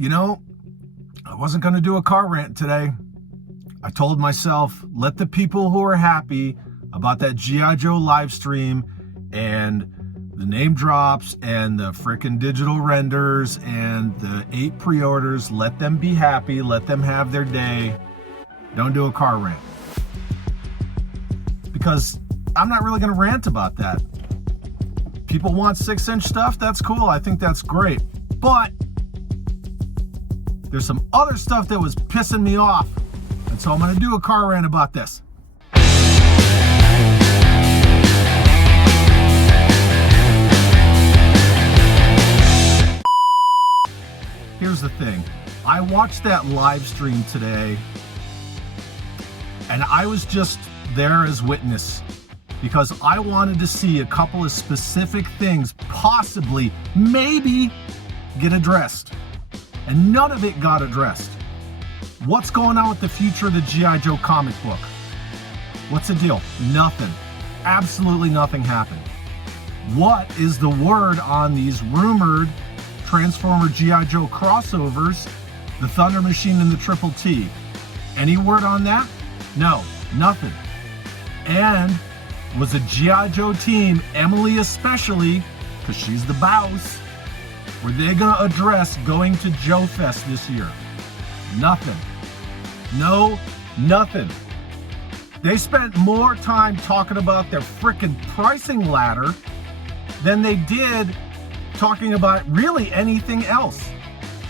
You know, I wasn't going to do a car rant today. I told myself, let the people who are happy about that G.I. Joe live stream and the name drops and the frickin' digital renders and the 8 pre-orders, let them be happy, let them have their day. Don't do a car rant. Because I'm not really going to rant about that. People want 6-inch stuff, that's cool, I think that's great. But there's some other stuff that was pissing me off. And so I'm going to do a car rant about this. Here's the thing. I watched that live stream today, and I was just there as witness because I wanted to see a couple of specific things possibly, maybe, get addressed. And none of it got addressed. What's going on with the future of the G.I. Joe comic book? What's the deal? Nothing. Absolutely nothing happened. What is the word on these rumored Transformer G.I. Joe crossovers, the Thunder Machine and the Triple T? Any word on that? No, nothing. And was a G.I. Joe team, Emily especially, because she's the boss, were they going to address going to JoeFest this year? Nothing. No, nothing. They spent more time talking about their frickin' pricing ladder than they did talking about really anything else.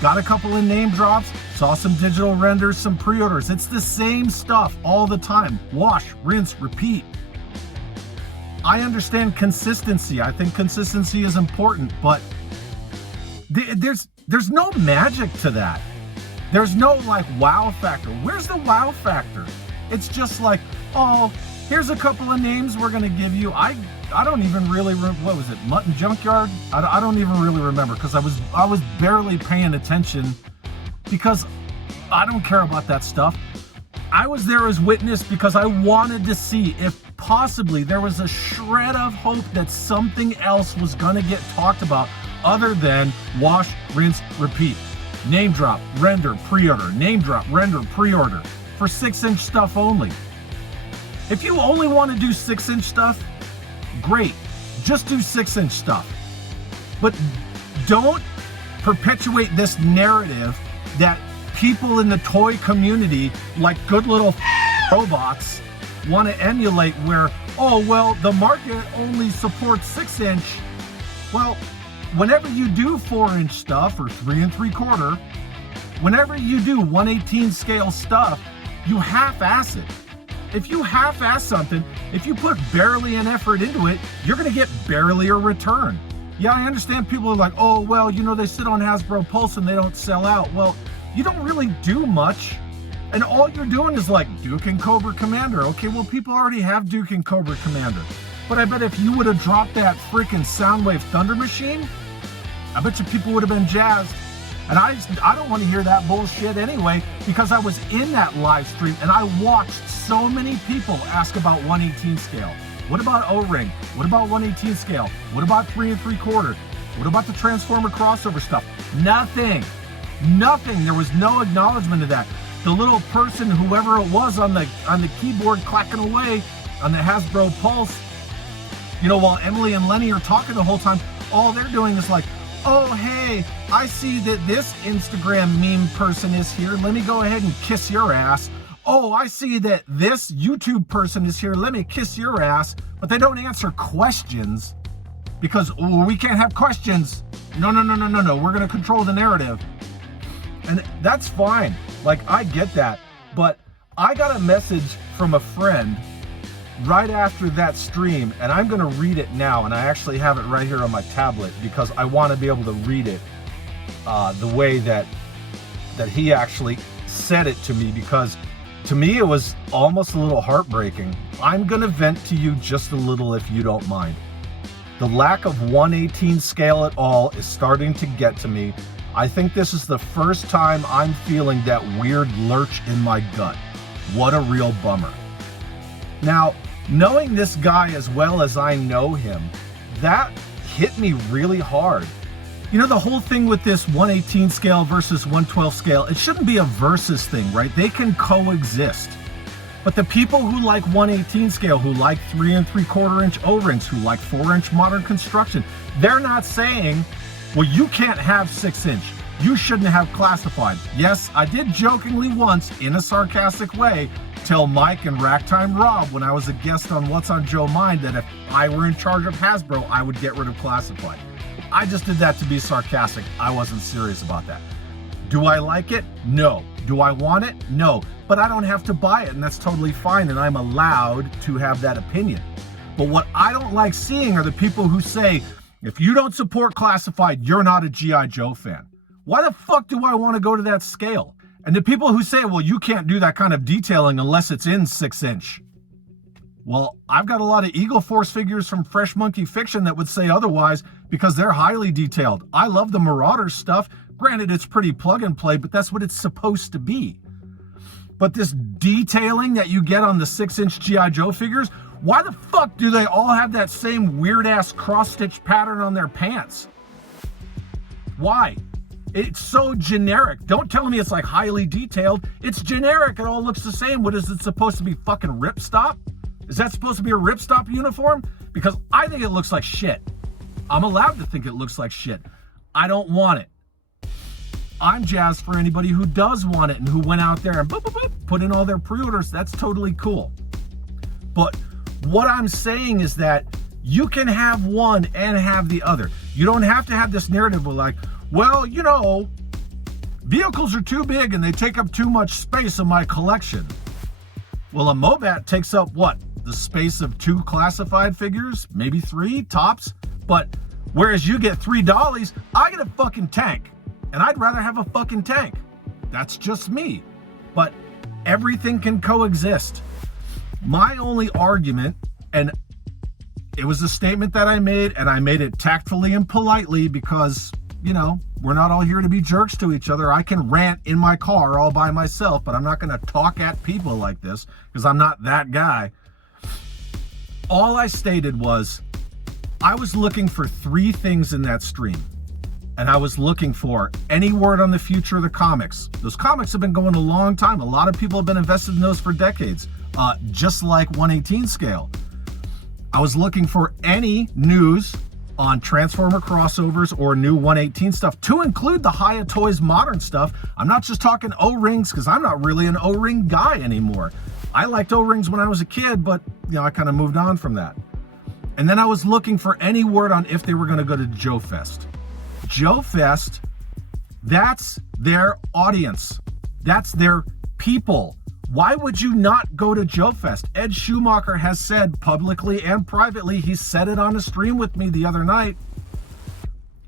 Got a couple of name drops, saw some digital renders, some pre-orders. It's the same stuff all the time. Wash, rinse, repeat. I understand consistency. I think consistency is important, but there's no magic to that. There's no like wow factor. Where's the wow factor? It's just like, oh, here's a couple of names we're gonna give you. I don't even really what was it, Mutton Junkyard? I don't even really remember because I was barely paying attention because I don't care about that stuff. I was there as witness because I wanted to see if possibly there was a shred of hope that something else was gonna get talked about other than wash, rinse, repeat. Name drop, render, pre-order. Name drop, render, pre-order. For 6-inch stuff only. If you only want to do 6-inch stuff, great. Just do 6-inch stuff. But don't perpetuate this narrative that people in the toy community, like good little robots, want to emulate where, oh, well, the market only supports 6-inch. Well, whenever you do 4-inch stuff or 3 3/4, whenever you do 1/18 scale stuff, you half-ass it. If you half-ass something, if you put barely an effort into it, you're gonna get barely a return. Yeah, I understand people are like, oh, well, you know, they sit on Hasbro Pulse and they don't sell out. Well, you don't really do much. And all you're doing is like Duke and Cobra Commander. Okay, well, people already have Duke and Cobra Commander. But I bet if you would have dropped that freaking Soundwave Thunder Machine, I bet you people would have been jazzed. And I don't want to hear that bullshit anyway, because I was in that live stream and I watched so many people ask about 1/18 scale. What about O-Ring? What about 1/18 scale? What about 3 3/4? What about the Transformer crossover stuff? Nothing. Nothing. There was no acknowledgement of that. The little person, whoever it was on the keyboard clacking away on the Hasbro Pulse, you know, while Emily and Lenny are talking the whole time, all they're doing is like, oh, hey, I see that this Instagram meme person is here. Let me go ahead and kiss your ass. Oh, I see that this YouTube person is here. Let me kiss your ass. But they don't answer questions because we can't have questions. No. We're going to control the narrative. And that's fine. Like, I get that. But I got a message from a friend right after that stream, and I'm going to read it now, and I actually have it right here on my tablet because I want to be able to read it the way that he actually said it to me, because to me it was almost a little heartbreaking. I'm going to vent to you just a little if you don't mind. The lack of 1/18 scale at all is starting to get to me. I think this is the first time I'm feeling that weird lurch in my gut. What a real bummer. Now, knowing this guy as well as I know him, that hit me really hard. You know, the whole thing with this 118 scale versus 112 scale, it shouldn't be a versus thing, right? They can coexist. But the people who like 118 scale, who like 3 3/4 inch O-rings, who like 4-inch modern construction, they're not saying, well, you can't have 6-inch. You shouldn't have classified. Yes, I did jokingly once, in a sarcastic way, tell Mike and Racktime Rob when I was a guest on What's on Joe Mind that if I were in charge of Hasbro, I would get rid of classified. I just did that to be sarcastic. I wasn't serious about that. Do I like it? No. Do I want it? No. But I don't have to buy it, and that's totally fine, and I'm allowed to have that opinion. But what I don't like seeing are the people who say, if you don't support classified, you're not a G.I. Joe fan. Why the fuck do I want to go to that scale? And the people who say, well, you can't do that kind of detailing unless it's in 6-inch. Well, I've got a lot of Eagle Force figures from Fresh Monkey Fiction that would say otherwise because they're highly detailed. I love the Marauders stuff. Granted, it's pretty plug and play, but that's what it's supposed to be. But this detailing that you get on the 6-inch G.I. Joe figures, why the fuck do they all have that same weird-ass cross-stitch pattern on their pants? Why? It's so generic. Don't tell me it's like highly detailed. It's generic. It all looks the same. What is it supposed to be, fucking Ripstop? Is that supposed to be a Ripstop uniform? Because I think it looks like shit. I'm allowed to think it looks like shit. I don't want it. I'm jazzed for anybody who does want it and who went out there and boop, boop, boop, put in all their pre-orders. That's totally cool. But what I'm saying is that you can have one and have the other. You don't have to have this narrative of like, well, you know, vehicles are too big and they take up too much space in my collection. Well, a Mobat takes up what? The space of 2 classified figures? Maybe 3 tops? But whereas you get 3 dollies, I get a fucking tank. And I'd rather have a fucking tank. That's just me. But everything can coexist. My only argument, and it was a statement that I made, and I made it tactfully and politely because, you know, we're not all here to be jerks to each other. I can rant in my car all by myself, but I'm not going to talk at people like this because I'm not that guy. All I stated was I was looking for 3 things in that stream. And I was looking for any word on the future of the comics. Those comics have been going a long time. A lot of people have been invested in those for decades, just like 118 scale. I was looking for any news on Transformer crossovers or new 118 stuff, to include the Hiya Toys modern stuff. I'm not just talking O-rings, because I'm not really an O-ring guy anymore. I liked O-rings when I was a kid, but you know, I kind of moved on from that. And then I was looking for any word on if they were going to go to JoeFest. JoeFest, that's their audience. That's their people. Why would you not go to JoeFest? Ed Schumacher has said publicly and privately, he said it on a stream with me the other night,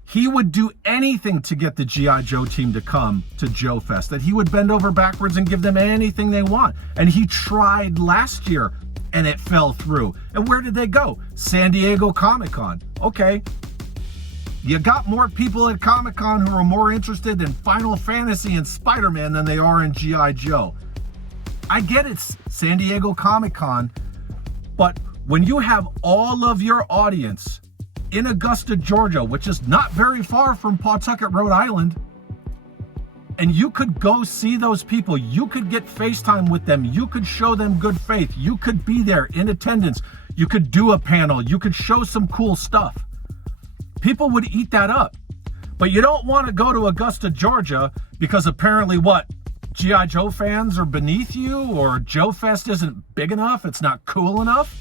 he would do anything to get the G.I. Joe team to come to JoeFest, that he would bend over backwards and give them anything they want. And he tried last year and it fell through. And where did they go? San Diego Comic-Con. Okay. You got more people at Comic-Con who are more interested in Final Fantasy and Spider-Man than they are in G.I. Joe. I get it's San Diego Comic-Con, but when you have all of your audience in Augusta, Georgia, which is not very far from Pawtucket, Rhode Island, and you could go see those people, you could get FaceTime with them, you could show them good faith, you could be there in attendance, you could do a panel, you could show some cool stuff. People would eat that up. But you don't want to go to Augusta, Georgia, because apparently what? G.I. Joe fans are beneath you, or JoeFest isn't big enough, it's not cool enough?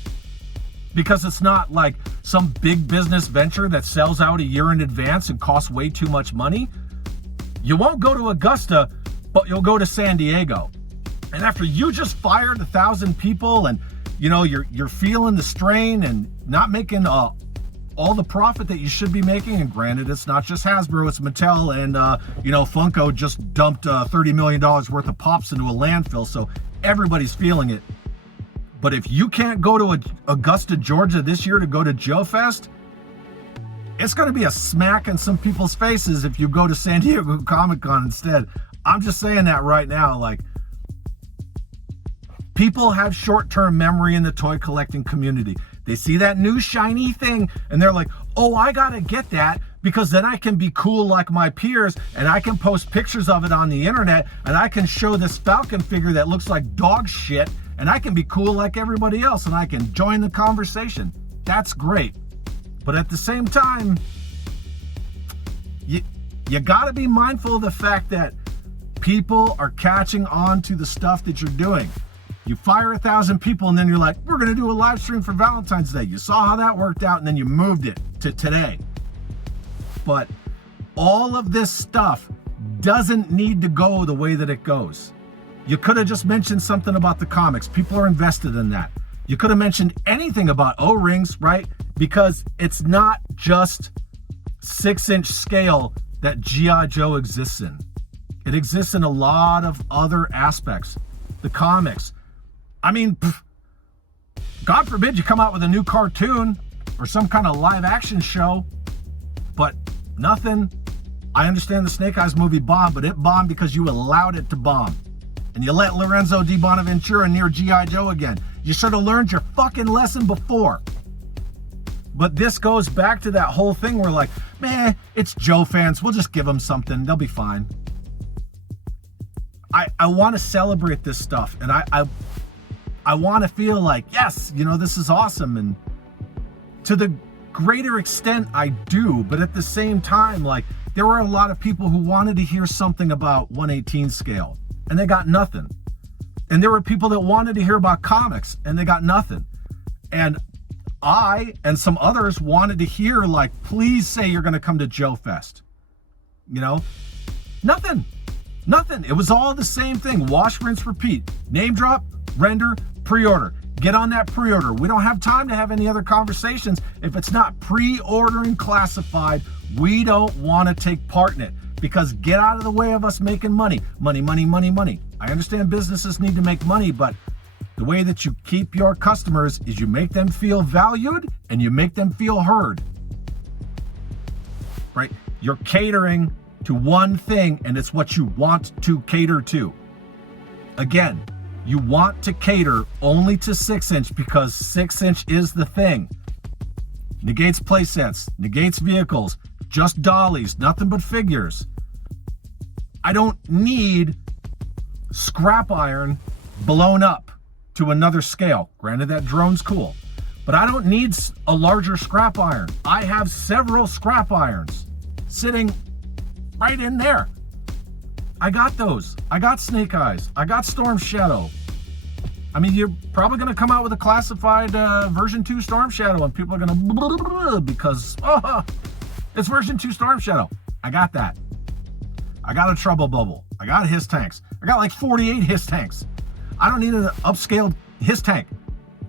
Because it's not like some big business venture that sells out a year in advance and costs way too much money? You won't go to Augusta, but you'll go to San Diego. And after you just fired 1,000 people and you know you're feeling the strain and not making all the profit that you should be making, and granted, it's not just Hasbro, it's Mattel, and you know, Funko just dumped $30 million worth of pops into a landfill, so everybody's feeling it. But if you can't go to Augusta, Georgia this year to go to JoeFest, it's going to be a smack in some people's faces if you go to San Diego Comic-Con instead. I'm just saying that right now. Like, people have short-term memory in the toy collecting community. They see that new shiny thing and they're like, oh, I gotta get that because then I can be cool like my peers, and I can post pictures of it on the internet, and I can show this Falcon figure that looks like dog shit, and I can be cool like everybody else, and I can join the conversation. That's great. But at the same time, you gotta be mindful of the fact that people are catching on to the stuff that you're doing. You fire 1,000 people and then you're like, we're gonna do a live stream for Valentine's Day. You saw how that worked out and then you moved it to today. But all of this stuff doesn't need to go the way that it goes. You could have just mentioned something about the comics. People are invested in that. You could have mentioned anything about O-rings, right? Because it's not just 6-inch scale that G.I. Joe exists in. It exists in a lot of other aspects. The comics. I mean, God forbid you come out with a new cartoon or some kind of live action show, but nothing. I understand the Snake Eyes movie bombed, but it bombed because you allowed it to bomb. And you let Lorenzo Di Bonaventura near G.I. Joe again. You should have learned your fucking lesson before. But this goes back to that whole thing where like, man, it's Joe fans. We'll just give them something. They'll be fine. I want to celebrate this stuff. And I want to feel like, yes, you know, this is awesome. And to the greater extent, I do. But at the same time, like, there were a lot of people who wanted to hear something about 1/18 scale. And they got nothing. And there were people that wanted to hear about comics. And they got nothing. And I and some others wanted to hear, like, please say you're going to come to JoeFest. You know? Nothing. Nothing. It was all the same thing. Wash, rinse, repeat. Name drop, render, pre-order. Get on that pre-order. We don't have time to have any other conversations. If it's not pre-ordering classified, we don't want to take part in it. Because get out of the way of us making money. Money, money, money, money. I understand businesses need to make money, but the way that you keep your customers is you make them feel valued and you make them feel heard. Right? You're catering to one thing, and it's what you want to cater to. Again, you want to cater only to 6-inch because 6-inch is the thing. Negates playsets, negates vehicles, just dollies, nothing but figures. I don't need scrap iron blown up to another scale. Granted, that drone's cool, but I don't need a larger scrap iron. I have several scrap irons sitting right in there. I got those. I got Snake Eyes. I got Storm Shadow. I mean, you're probably going to come out with a classified version 2 Storm Shadow, and people are going to because it's version 2 Storm Shadow. I got that. I got a Trouble Bubble. I got Hiss tanks. I got like 48 Hiss tanks. I don't need an upscaled Hiss tank.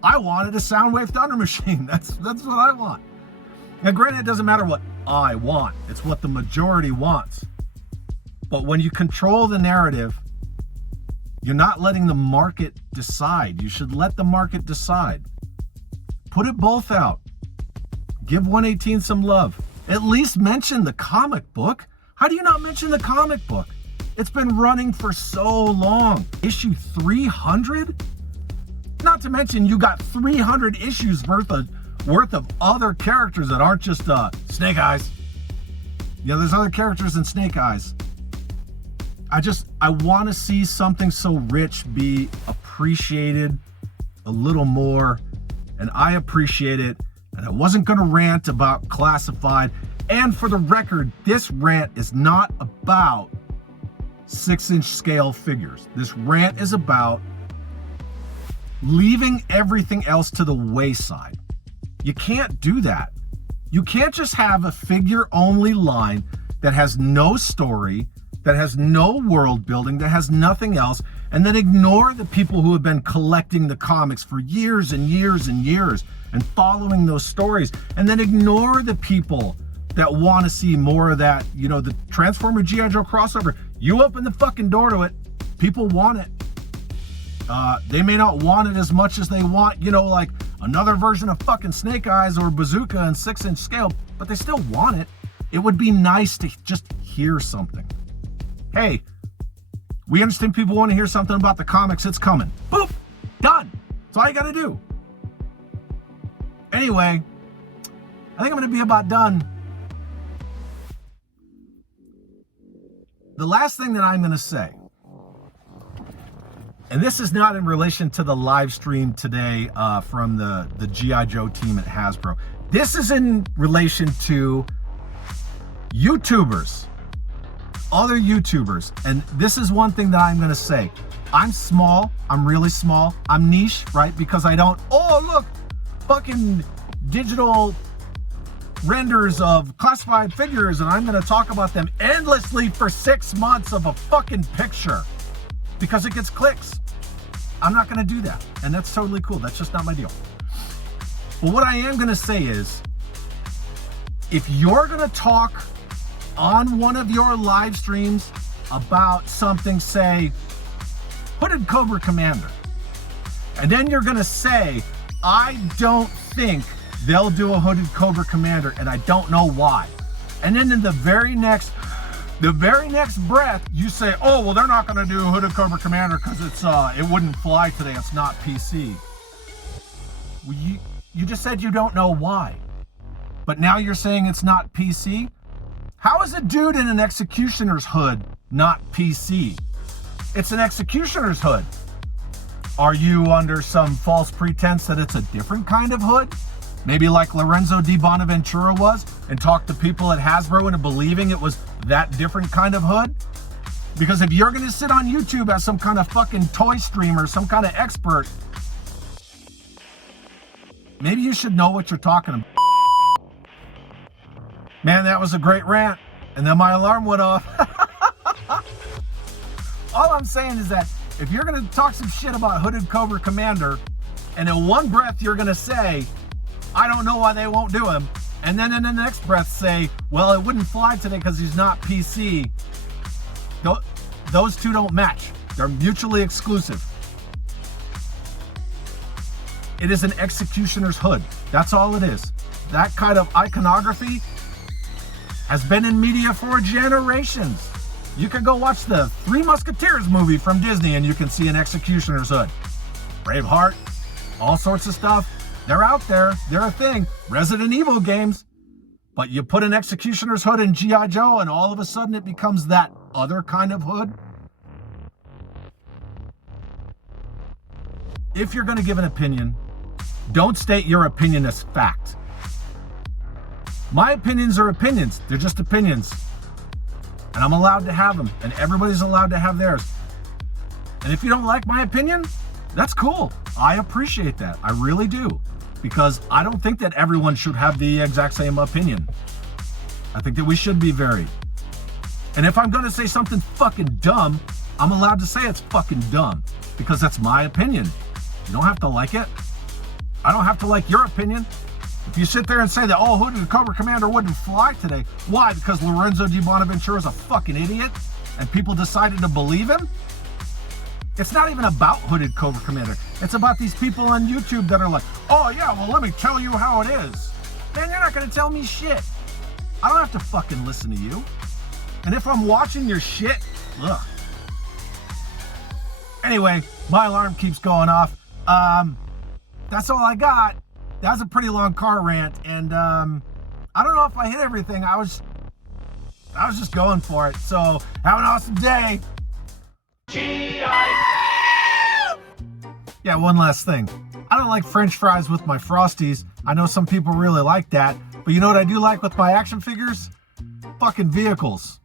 I wanted a Soundwave Thunder Machine. That's what I want. Now, granted, it doesn't matter what I want. It's what the majority wants. But when you control the narrative, you're not letting the market decide. You should let the market decide. Put it both out. Give 1/18 some love. At least mention the comic book. How do you not mention the comic book? It's been running for so long. Issue 300? Not to mention you got 300 issues worth of other characters that aren't just Snake Eyes. Yeah, there's other characters in Snake Eyes. I want to see something so rich be appreciated a little more, and I appreciate it. And I wasn't going to rant about classified. And for the record, this rant is not about 6-inch scale figures. This rant is about leaving everything else to the wayside. You can't do that. You can't just have a figure-only line that has no story, that has no world building, that has nothing else, and then ignore the people who have been collecting the comics for years and years and years and following those stories, and then ignore the people that want to see more of that, you know, the Transformer G.I. Joe crossover. You open the fucking door to it. People want it. They may not want it as much as they want, you know, like another version of fucking Snake Eyes or Bazooka in 6-inch scale, but they still want it. It would be nice to just hear something. Hey, we understand people want to hear something about the comics. It's coming. Boop. Done. That's all you got to do. Anyway, I think I'm going to be about done. the last thing that I'm going to say, and this is not in relation to the live stream today from the G.I. Joe team at Hasbro. This is in relation to YouTubers, other YouTubers. And this is one thing that I'm going to say. I'm small. I'm really small. I'm niche, right? Because I don't, oh, look, fucking digital renders of classified figures, and I'm going to talk about them endlessly for 6 months of a fucking picture because it gets clicks. I'm not going to do that, and that's totally cool. That's just not my deal. But what I am going to say is, if you're going to talk on one of your live streams about something, say, Hooded Cobra Commander, and then you're going to say, I don't think they'll do a Hooded Cobra Commander, and I don't know why. And then in the very next breath, you say, oh, well, they're not going to do a Hooded Cobra Commander because it wouldn't fly today. It's not PC. Well, you just said you don't know why. But now you're saying it's not PC? How is a dude in an executioner's hood not PC? It's an executioner's hood. Are you under some false pretense that it's a different kind of hood? Maybe like Lorenzo Di Bonaventura was, and talked to people at Hasbro into believing it was that different kind of hood? Because if you're gonna sit on YouTube as some kind of fucking toy streamer, some kind of expert, maybe you should know what you're talking about. Man, that was a great rant. And then my alarm went off. All I'm saying is that if you're gonna talk some shit about Hooded Cobra Commander, and in one breath you're gonna say, I don't know why they won't do him, and then in the next breath say, well, it wouldn't fly today because he's not PC. Those two don't match. They're mutually exclusive. It is an executioner's hood. That's all it is. That kind of iconography has been in media for generations. You can go watch the Three Musketeers movie from Disney and you can see an executioner's hood. Braveheart, all sorts of stuff. They're out there. They're a thing. Resident Evil games. But you put an executioner's hood in G.I. Joe and all of a sudden it becomes that other kind of hood. If you're going to give an opinion, don't state your opinion as fact. My opinions are opinions. They're just opinions. And I'm allowed to have them. And everybody's allowed to have theirs. And if you don't like my opinion, that's cool. I appreciate that. I really do. Because I don't think that everyone should have the exact same opinion. I think that we should be varied. And if I'm going to say something fucking dumb, I'm allowed to say it's fucking dumb. Because that's my opinion. You don't have to like it. I don't have to like your opinion. If you sit there and say that, oh, Hooded Cobra Commander wouldn't fly today. Why? Because Lorenzo Di Bonaventura is a fucking idiot and people decided to believe him? It's not even about Hooded Cobra Commander. It's about these people on YouTube that are like, oh yeah, well let me tell you how it is. Man, you're not gonna tell me shit. I don't have to fucking listen to you. And if I'm watching your shit, ugh. Anyway, my alarm keeps going off. That's all I got. That was a pretty long car rant, and I don't know if I hit everything. I was just going for it. So have an awesome day. Yeah, one last thing. I don't like French fries with my Frosties. I know some people really like that, but you know what I do like with my action figures? Fucking vehicles.